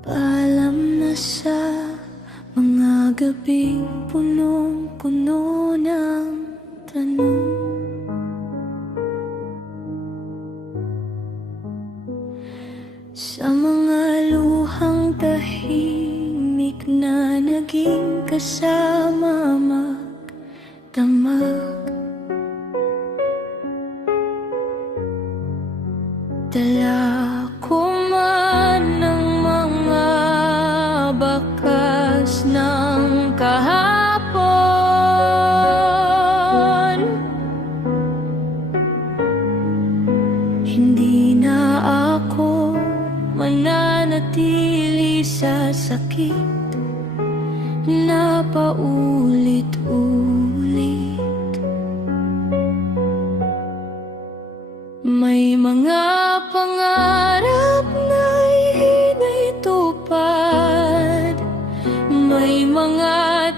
Paalam na sa mga gabing punong-puno ng tanong. Sa mga luhang tahimik na naging kasama magdamag. Dala ko man ang mga bakas ng kahapon. Hindi na ako mananatili sa sakit na paulit-ulit. May mga pangarap na hindi tupad. May mga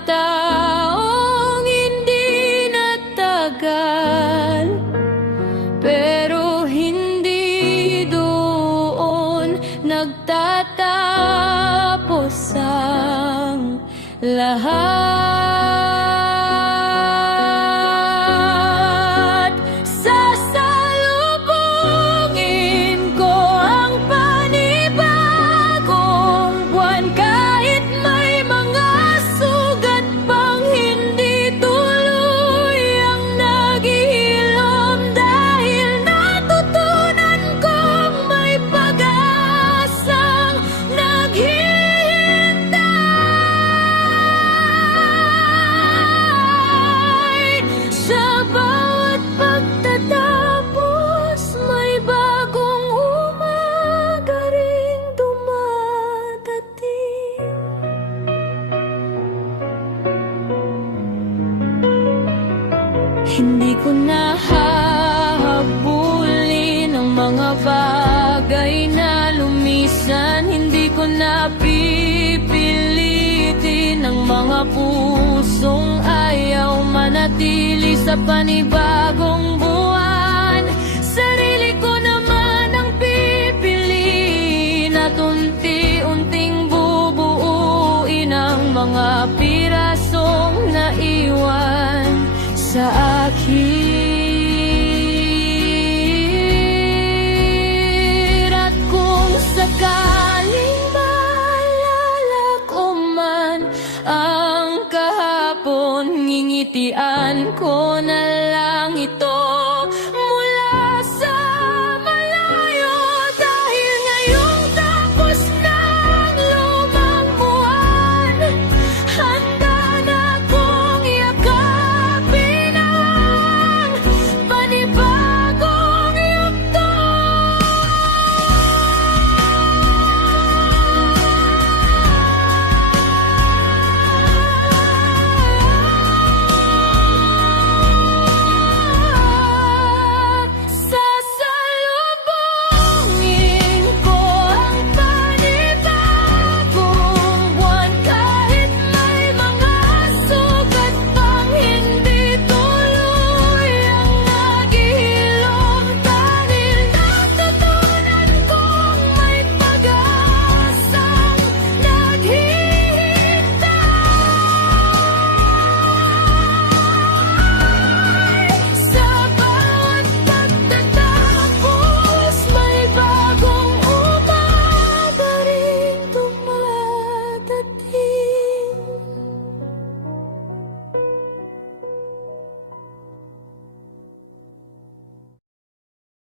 taong hindi natagal, pero hindi doon nagtatapos ang lahat. Hindi ko na hahabulin ang mga bagay na lumisan. Hindi ko na pipilitin ang mga pusong ayaw manatili sa panibagong buwan. Sarili ko naman ang pipiliin at unti-unting bubuuin ang mga pirasong naiwan sa akin. At kung sakaling maalala ko man ang kahapon, ngingitian ko na